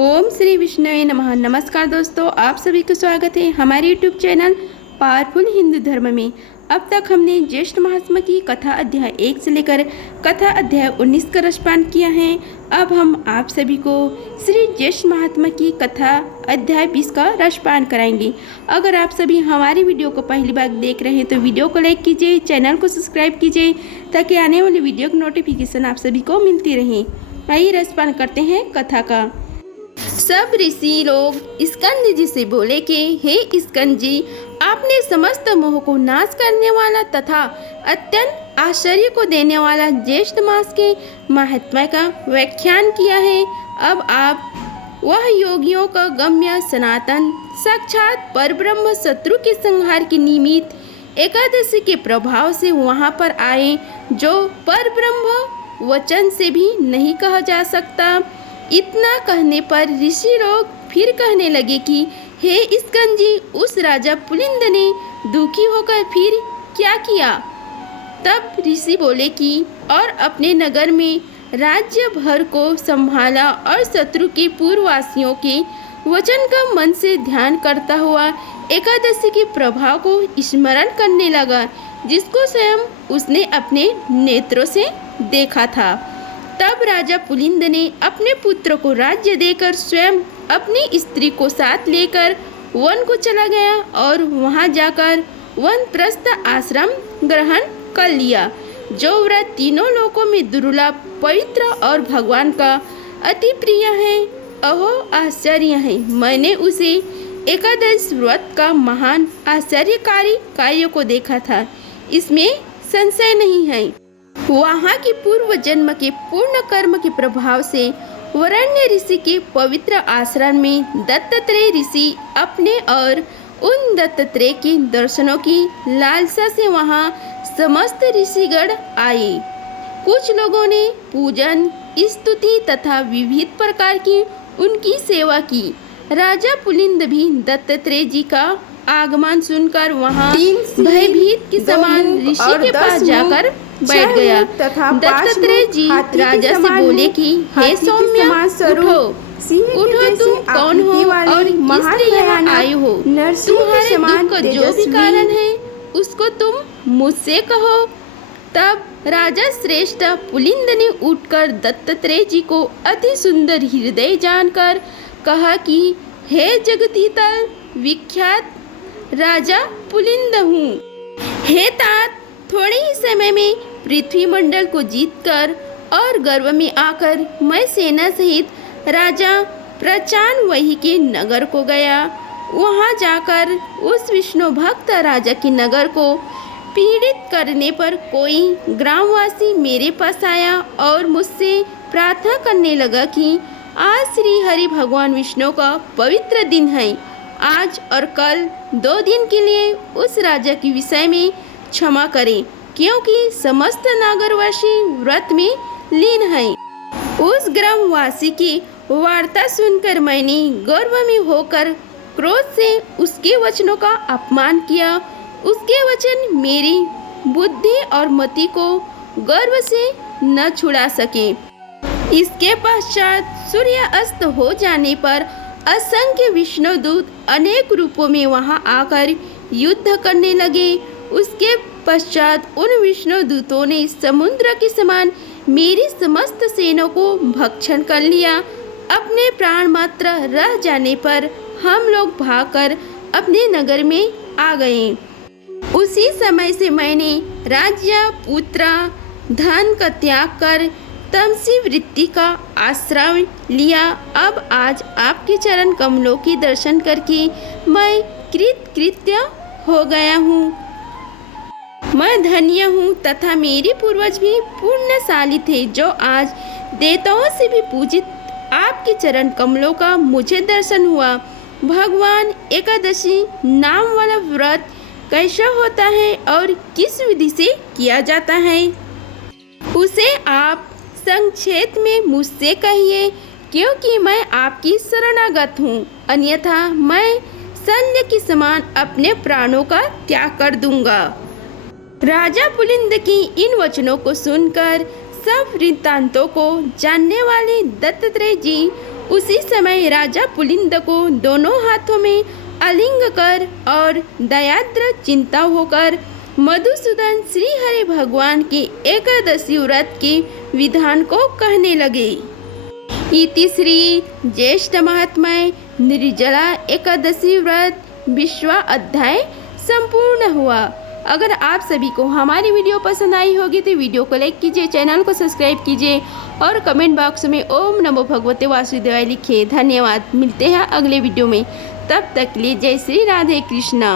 ओम श्री विष्णुवे नमः। नमस्कार दोस्तों, आप सभी का स्वागत है हमारे यूट्यूब चैनल पावरफुल हिंदू धर्म में। अब तक हमने ज्येष्ठ महात्मा की कथा अध्याय 1 से लेकर कथा अध्याय 19 का रसपान किया है। अब हम आप सभी को श्री ज्येष्ठ महात्मा की कथा अध्याय 20 का रसपान कराएंगे। अगर आप सभी हमारी वीडियो को पहली बार देख रहे हैं तो वीडियो को लाइक कीजिए, चैनल को सब्सक्राइब कीजिए ताकि आने वाली वीडियो की नोटिफिकेशन आप सभी को मिलती रहे। आइए रसपान करते हैं कथा का। सब ऋषि लोग स्कंद जी से बोले कि हे स्कंद जी, आपने समस्त मोह को नाश करने वाला तथा अत्यंत आश्चर्य को देने वाला ज्येष्ठ मास के महात्म्य का व्याख्यान किया है। अब आप वह योगियों का गम्य सनातन साक्षात परब्रह्म शत्रु के संहार के निमित्त एकादशी के प्रभाव से वहां पर आए, जो परब्रह्म वचन से भी नहीं कहा जा सकता। इतना कहने पर ऋषि लोग फिर कहने लगे कि हे स्कंद जी, उस राजा पुलिंद ने दुखी होकर फिर क्या किया? तब ऋषि बोले कि और अपने नगर में राज्य भर को संभाला और शत्रु के पूर्ववासियों के वचन का मन से ध्यान करता हुआ एकादशी के प्रभाव को स्मरण करने लगा, जिसको स्वयं उसने अपने नेत्रों से देखा था। तब राजा पुलिंद ने अपने पुत्र को राज्य देकर स्वयं अपनी स्त्री को साथ लेकर वन को चला गया और वहां जाकर वानप्रस्थ आश्रम ग्रहण कर लिया, जो व्रत तीनों लोकों में दुर्लभ, पवित्र और भगवान का अति प्रिय है। अहो आश्चर्य है, मैंने उसे एकादश व्रत का महान आश्चर्यकारी कार्य को देखा था, इसमें संशय नहीं है। वहाँ की पूर्व जन्म के पूर्ण कर्म के प्रभाव से वरेण्य ऋषि के पवित्र आश्रम में दत्तात्रेय ऋषि अपने और उन दत्तात्रेय के दर्शनों की लालसा से वहाँ समस्त ऋषिगण आए। कुछ लोगों ने पूजन, स्तुति तथा विविध प्रकार की उनकी सेवा की। राजा पुलिंद भी दत्तात्रेय जी का आगमन सुनकर वहाँ भयभीत के समान ऋषि के पास जाकर बैठ गया। दत्तात्रेय जी राजा से बोले कि हे सौम्य, उठो, तुम कौन हो और किस लिए यहाँ आए हो? तुम्हारे दुख का जो भी कारण है उसको तुम मुझसे कहो। तब राजा श्रेष्ठ पुलिंद ने उठकर दत्तात्रेय जी को अति सुंदर हृदय जानकर कहा कि हे जगदीतल विख्यात राजा पुलिंद हूँ। हे तात, थोड़े ही समय में पृथ्वी मंडल को जीतकर और गर्व में आकर मैं सेना सहित राजा प्रचानवही के नगर को गया। वहां जाकर उस विष्णु भक्त राजा के नगर को पीड़ित करने पर कोई ग्रामवासी मेरे पास आया और मुझसे प्रार्थना करने लगा कि आज श्री हरि भगवान विष्णु का पवित्र दिन है। आज और कल 2 दिन के लिए उस राजा के विषय में क्षमा करें, क्योंकि समस्त नागरवासी व्रत में लीन है। उस ग्रामवासी की वार्ता सुनकर मैंने गर्व में होकर क्रोध से उसके वचनों का अपमान किया। उसके वचन मेरी बुद्धि और मति को गर्व से न छुड़ा सके। इसके पश्चात सूर्य अस्त हो जाने पर असंख्य विष्णुदूत अनेक रूपों में वहां आकर युद्ध करने लगे। उसके पश्चात उन विष्णुदूतों ने समुद्र के समान मेरी समस्त सेना को भक्षण कर लिया। अपने प्राण मात्र रह जाने पर हम लोग भागकर अपने नगर में आ गए। उसी समय से मैंने राज्य, पुत्र, धन का त्याग कर तमसी वृत्ति का आश्रय लिया। अब आज आपके चरण कमलों के दर्शन करके मैं कृतकृत्य हो गया हूँ। मैं धन्य हूँ तथा मेरे पूर्वज भी पुण्यशाली थे, जो आज देवताओं से भी पूजित आपके चरण कमलों का मुझे दर्शन हुआ। भगवान एकादशी नाम वाला व्रत कैसा होता है और किस विधि से किया जाता है, उसे आप संक्षेप में मुझसे कहिए, क्योंकि मैं आपकी शरणागत हूँ। अन्यथा मैं शल्य के समान अपने प्राणों का त्याग कर दूंगा। राजा पुलिंद की इन वचनों को सुनकर सब वृत्तांतों को जानने वाले दत्तात्रेय जी उसी समय राजा पुलिंद को दोनों हाथों में आलिंग कर और दयाद्र चिंता होकर मधुसूदन श्री हरि भगवान के एकादशी व्रत के विधान को कहने लगे। इति श्री ज्येष्ठ महात्म्य निर्जला एकादशी व्रत विश्व अध्याय संपूर्ण हुआ। अगर आप सभी को हमारी वीडियो पसंद आई होगी तो वीडियो को लाइक कीजिए, चैनल को सब्सक्राइब कीजिए और कमेंट बॉक्स में ओम नमो भगवते वासुदेवाय लिखिए। धन्यवाद। मिलते हैं अगले वीडियो में, तब तक के लिए जय श्री राधे कृष्णा।